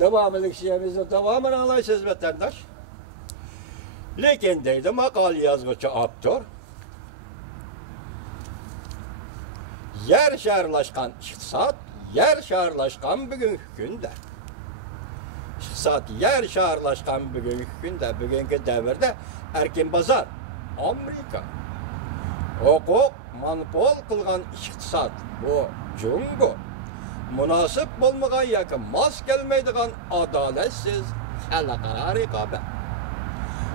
Devamlılık şeyimizin devamını alaysınız vatandaş. Lekin deydi makale yazgıcı Abdur. Yer şehirleşken iktisat, yer şehirleşken bugünkü günde. İktisat yer şehirleşken bugünkü günde, bugünkü devirde erkin bazar, Amerika. Hukuk monopol kılgan iktisat, bu Cungo. Münasip bulmagan yakın, mas gelmeydigan adaletsiz halkara rekabet.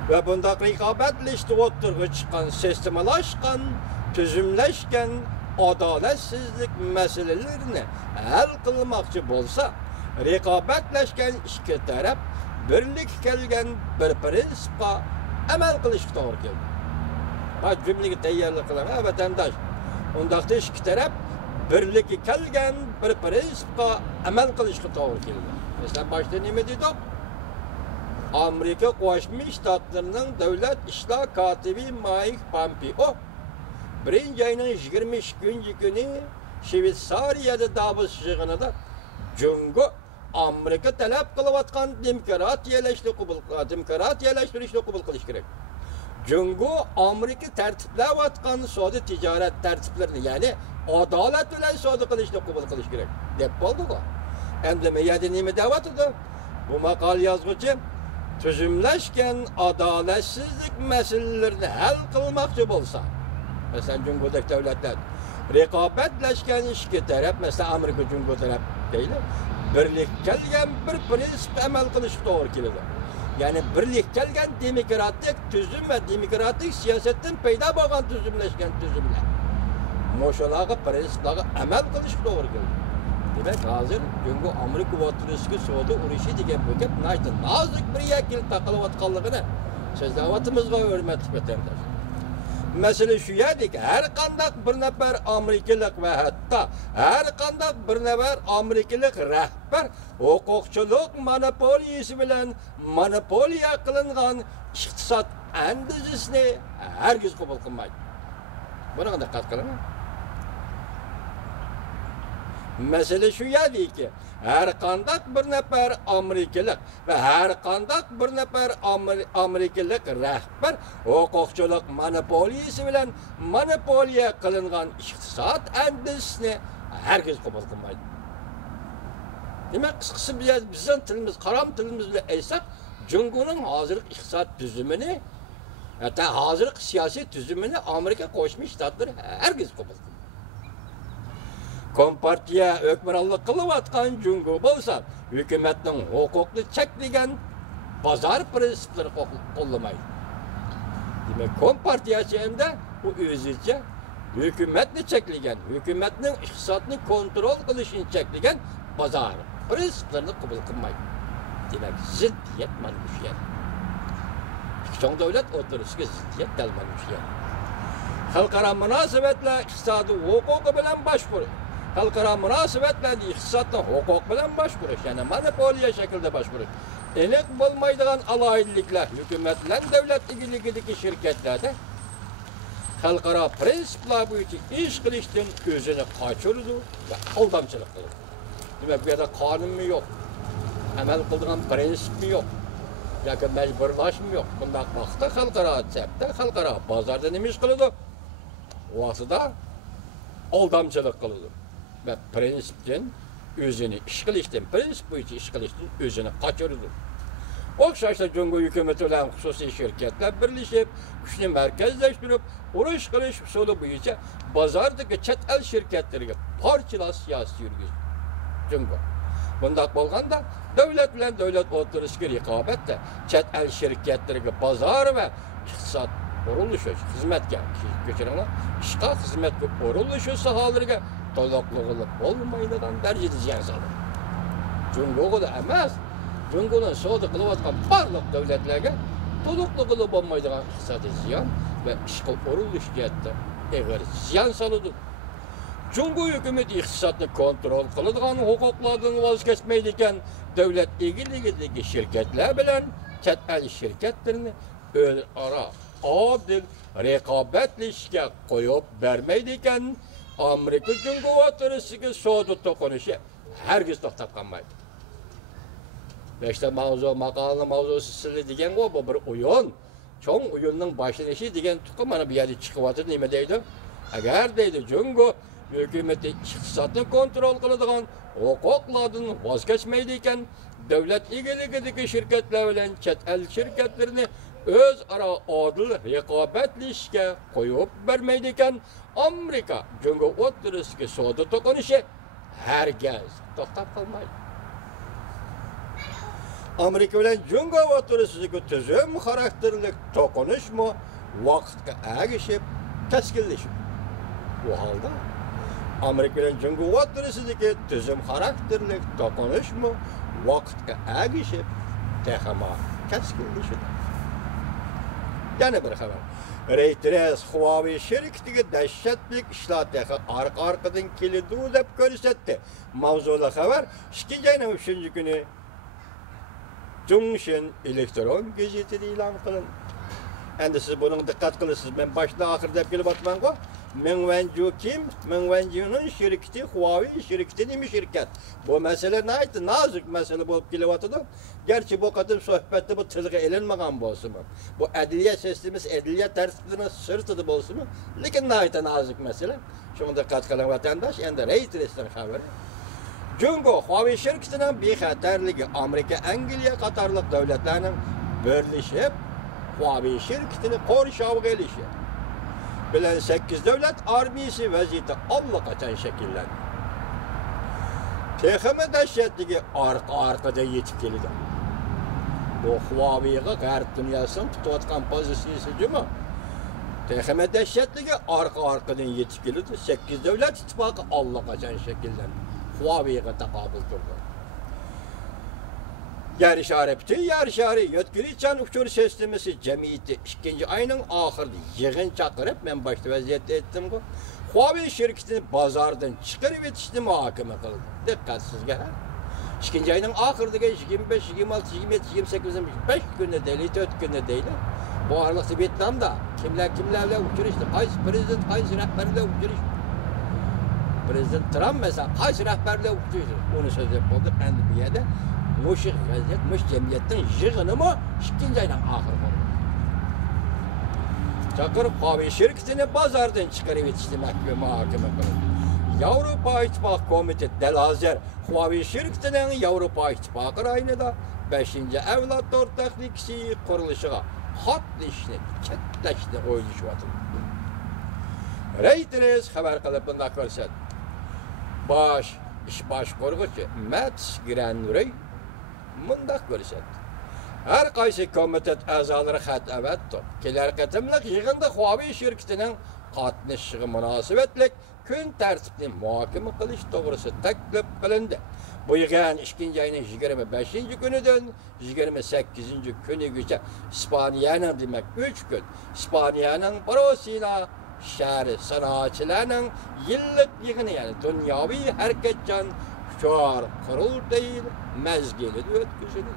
Ve bundak rekabetle oturgu çıkan, sistemalaşkan, tüzümleşken adaletsizlik meselelerini hal kılmakçı bolsa, rekabetleşken iki taraf birlik kelgen bir prinsipka emel kılışık doğru geldi. Bak cümleyi teyyarlı kılan vatandaş. Ondakta iki taraf birlik kelgen bir prinsipka emel kılışık doğru geldi. Mesela başta ne mi dedik? Amerika Koşmuş Ştatlarının Devlet İşler Katibi Mike Pompeo birinci ayının 23 günü Şveysariyada Davos yığınında Cungo Amerika talep kılıvatkan demokratiyeleştirişini kabul kılış gerek. Cungo Amerika tertiplevatkan Suudi ticaret tertiplerini yani adalet bilen Suudi kılışını kabul kılış gerek. Dep oldu mu? Hem de meyadini davet ediyor. Bu makale yazgıcı tüzümleşken adaletsizlik meselelerini hal kılmakçı bolsa, mesela Cumhuriyet devletler, rekabetleşken iki taraf, mesela Amerika Cumhuriyet taraf değil, birlik kelgen bir prinsip emel kılışık doğru gelir. Yani birlik kelgen demokratik tüzüm ve demokratik siyasetten peyda bolan tüzümleşken tüzümler. Moşalağı prinsipleri emel kılışık doğru gelir. Demek hazır çünkü Amerika vatandaşı Suudi uruşu degen bökep nayti nazik bir yakil takılıvatkanlığını sözdavatımızga hürmet vatandaş. Mesele şu yedik, her kandak bir nefer Amerikalık ve hatta her kandak bir nefer Amerikalık rehber hukukçuluk monopoliyası bilen monopoliya kılıngan iktisat endişesini herkes kabul kılmaydı. Buna kadar katkılı mı? Mesele şu yedik ki her kandak bir nefer Amerikalık ve her kandak bir nefer Amerikalık rehber hukukçuluk monopoliyası bilen monopoliya kılıngan iktisat endişesini herkes kabul kılmaydı. Demek kısıksı bizim tilimiz, karam tilimizle eysek Cungo'nun hazırlık iktisat düzümünü hatta hazırlık siyasi düzümünü Amerika Koşmuş Ştatları herkes kabul kılmaydı. Kompartiya hükümranlık kılıvatkan Cungo bolsa, hükümetin hukuklu çekligen pazar prensipleri kollamaydı. Demek Kompartiya şeyinde bu özüce hükümetini çekligen, hükümetin iktisatını kontrol kılışını çekligen pazar prensiplerini kabul kılmaydı. Demek ziddiyet manuşiyet. İki devlet oturuşu ziddiyet delmanuşiyet. Halkara münasebetle iktisadı hukuku bilen başvuru. Halkara münasebetle iktisatla hukuk bilen başvuruş, yani monopoliya şekilde başvuruş. Elek bulmaydıgan alaylıklar, hükümetlen devlet ilgilideki şirketlerde halkara prensipler boyunca iş kılıştığın özünü kaçırdı ve aldamçılık kıldı. Demek bir yerde kanun mu yok, emel kıldığın prensip mi yok, yani mecburlaşma yok. Bundan bakta halkara çepte, halkara pazarda nemiş kıldı? O asıda aldamçılık kıldı. Ve prensipten özünü iş kılıştın, prensip boyunca iş kılıştın özünü kaçırdı. Okşaşta Cungo hükümeti olan hususi şirketler birleşip, güçlü merkezleştirip, uğraş kılış usulü boyunca pazardaki çet el şirketleri parçalar siyasi yürgüz. Cungo. Bundak bolganda devlet bilen devlet oturuşu rekabette çet el şirketleri pazar ve iktisat kuruluşu, hizmetke, geçirenler, işgal hizmet kuruluşu sahalarına tolokluğuluk olmaydıgan derecede ziyan salır. Cungo'da emas, Cungo'nun soğudu kılıvatkan barlık devletlerine tolokluğuluk olmaydıgan iktisadi ziyan ve işgal kuruluş cihette eğer ziyan salıdı. Cungo hükümeti iktisatını kontrol kılıdığan hukuklardan vazgeçmeydiken devlet ilgili şirketler bilen çet el şirketlerini ara adil rekabetli işe koyup vermeydiken Amerika Cumhuriyeti Suudi tokunuşu herkes toktap kalmaydı. işte maqalının mavzusu sizli degen go, bu bir oyun. Çoğun oyunun başlanışı degen tuqı mana bu yerda chiqyapti, nima deydi? Agar deydi Jungo hükümeti iqtisodni kontrol qiladigan huquqlardan voz kechmaydi ekan, davlat egaligidagi shirkatlar bilan chet el shirkatlarini o'zaro odil raqobatlashishga qo'yib bermaydi ekan, Amerika Jungo o'rtasidagi savdo to'qinishi hargiz to'xtab qolmaydi. Amerika bilan Jungo o'rtasidagi tuzum xarakterli to'qinishmi vaqtga ergashib keskinlashib. Bu halda Amerika bilan Jungo o'rtasidagi tuzum xarakterli to'qinishmi vaqtga ergashib texama keskinlashdi. Yana bir xabar. Reuters Huawei şirketiga dahshatli ishlar orqadan keladi deb ko'rsatdi. Mavzuli xabar 2-3 kuni Zhongshan elektron gazetida e'lon qilindi. Endi siz bunga diqqat qilasiz. Men boshdan oxir deb kelyapman-ku. Meng Wanzhou kim? Meng Wanzhou'nun şirketi Huawei şirketi nima şirket? Bu mesele naydı, nazik mesele bo'lib kelyapti. Gerçi bu kadar sohbette bu tilga elinmagan bolsun. Bu adliye sistemimiz, adliye tertibinin sırtıdı bolsun. Lekin naydı nazik mesele. Şunu diqqat qiling vatandaş. Endi Reuters'tan xabari. Jungo Huawei şirketining bexatarligi Amerika, Angliya qatorliq davlatlarning birlashib Huawei şirketini qo'rshovga elishi bilan 8 davlat armiyasi vaziyati allaqachon shakllandi. Texnik dahshatligi orqa-orqadan yetib keldi. Bu Huawei'ga g'arb dunyosining tutayotgan pozitsiyasi juma. Texnik dahshatligi orqa-orqadan yetib keldi. 8 davlat ittifoqi allaqachon shakllandi. Huawei'ga taqobil turdi. Yer işareti, yetkiliçan uçur sistemisi cemiyeti 2. ayının ahırda yığın çakırıp ben başta vaziyette ettim bu. Huawei şirketini pazardan çıkarıp yetişti muhakeme kıldı. Dikkatsizge. 2. ayının ahırda 25, 26, 27, 28, 5 günde değil, 4 günde değil. Bu aralıkta Vietnam'da kimlerle uçuruştu. Qaysi prezident, qaysi rehberle uçuruştu. Prezident Trump mesela qaysi rehberle uçuruştu. Onu söyleyip oldu. Endi bir yerde Muşik vaziyet, muş cemiyetin yığını mı 2. aydan ahır oldu. Çakırıp Huawei şirketini pazardan çıkarıp yetiştirmek ve muhakeme kılındı. Avrupa İttifakı Komitesi Delhazer Huawei şirketinin Avrupa İttifakı rayonida 5. evlat ortaklıkisi kuruluşuna hatlı işini ketleşti koyuluşuyordu. Reuters haber kılıp bunda ko'rsatdi. İş baş koruğucu Mats Granurey mundaq ko'rsatdi. Har qaysi komitet a'zolari xat avatdi. Kelar qatimliq yig'inda Huawei şirketining qatnashiga munosabatlik kun tartibini muhokama qilish to'g'risida taklif qilindi. Bu yig'in 2. ayning 25 kunidan 28 kunigacha İspaniyaning demak 3 kun İspaniyaning Barcelona shahri sanoatchilarining yillik yig'ini, ya'ni dunyoviy harakatchan kuchar qurultayi mezgilida o'tkazildi.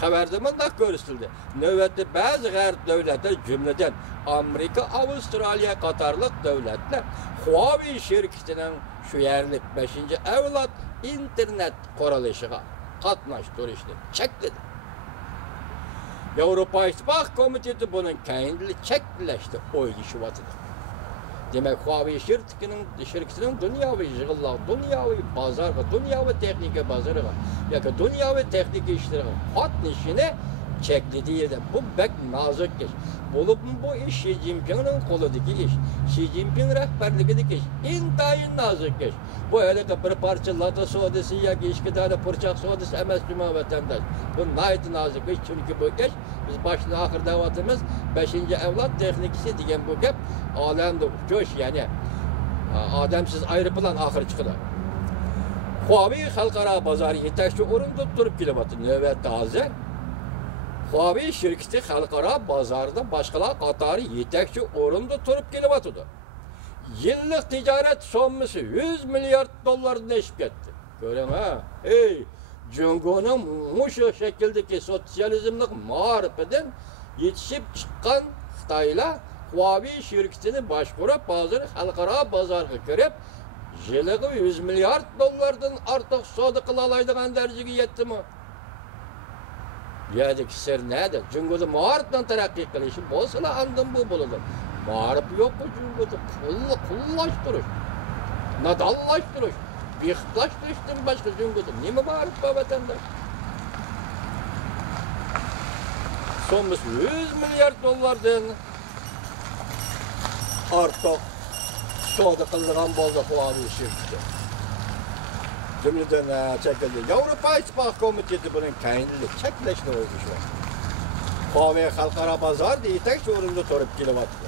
Xabarda mundaq ko'rsatildi. Navbatda ba'zi g'arb davlatlari, jumladan Amerika, Avstraliya qatorliq davlatlar Huawei şirketining shu yerlik 5. avlod internet qurilishiga qatnashtirishni chekladi. Avrupa İttifakı Komiteti bunun kendini cheklashni o'ylashyapti. Demek Huawei şirketinin dünyaviy yig'inlar, dünyaviy bozorga, dünyaviy texnika bozoriga yoki dünyaviy texnika ishlariga qatnashishini chekladi edi. Bu bek nozik ish. Bo'lib bu ish Xi Jinpingning qo'lidagi ish. Xi Jinping rahbarligidagi ish. Intayin nozik ish. Bu hali bir parcha lata savdosi yoki ikki dona purchoq savdosi emas juma vatandosh. Bu nihoyat nozik ish, chunki bu ish biz boshdan oxir davatimiz 5. avlod texnikasi degan bu gap olamda uchish, ya'ni odamsiz aeroplan oxir chiqadi. Huawei xalqaro bozori yetakchi o'rinda turib kelyapti. Navbatda hozir Huawei şirketi xalqaro bozorda boshqalar qatori yetakchi o'rinda turib kelyapti. Yillik tijorat sommasi 100 milliard dollardan oshib ketdi. Ko'ring ha. Ey, Jungoning mushu shakldagi sotsializmlik ma'rifidan yetishib chiqqan Xitoylar Huawei şirketini boshqarib, hozir xalqaro bozorga kirib, yiliga 100 milliard dollardan ortiq savdo qila oladigan darajaga yetdimi? Diyecek ser nerede? Cungo'da mağarıptan terakki kılışı bolsa andın bu buludur. Mağarıp yok bu Cungo'da kullaştırış, nadallaştırış, bihlaştırıştın başka Cungo'da. Nime mağarıp bu vatandaş? Somuz 100 milyar dolardan artık soğuda kıldıran bolda puanı şirketi. Cümleden çekildi. Avrupa İttifakı Komitesi bunun kendini çekleşti olmuş var. Huawei Halkara Pazar diye tek sorumlu torup kilovatlı.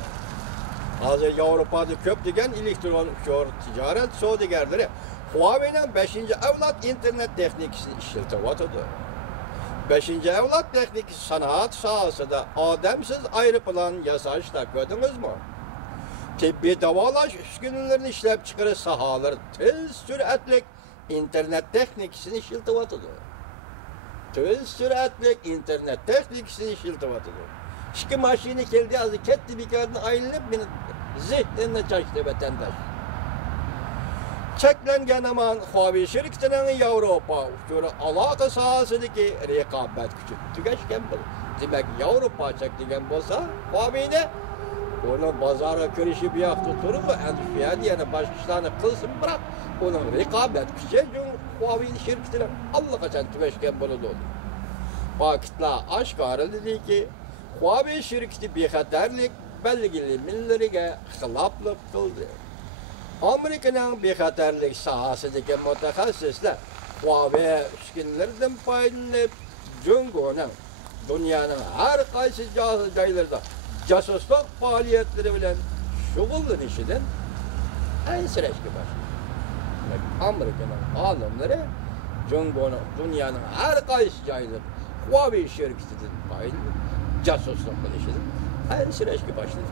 Hazır Avrupa'da köp degen elektronik ticaret soğudigerleri Huawei'nin 5. evlat internet teknikisini işletevatıdı. 5. evlat teknikisi sanat sahasında ademsiz ayrıpılan yasaçta gördünüz mü? Tibbi davalaş üskünlerini işlep çıkarı sahaları tez süratlik internet teknikisini işletevatıdı. Tez süratlik internet teknikisini işletevatıdı. Şiki maşini geldi azı ketti bir kadın ayrılıp beni zihnine çaştı vatandaş. Çeklengen aman Huawei şirketinin Avrupa uçuru alaka sahasındaki rekabet gücü tükeşken bu. Demek Avrupa çektigen bolsa Huawei'de onun pazara girişi bir hafta turu mu endüstriye diyene başkışlarını kılsın bırak onun rekabet gücü Huawei şirketine Allah kaçan tükeşken bunu da olur. Vakitla aşkarı dedi ki Huawei şirketi bir haterlik belgili milleriyle hılaplık kıldı. Amerika'nın bexatarlik sahasındaki mütehassisler Huawei üskünlerden faydalanıp Cungo'nun dünyanın her kaysi caylarda casusluk faaliyetleri bilen şugullanışının en süreçli başlıyor. Amerika'nın alimleri Cungo'nun dünyanın her kaysi caylarda Huawei şirketinden faydalanıp casusluk işinin en süreçli başlıyor.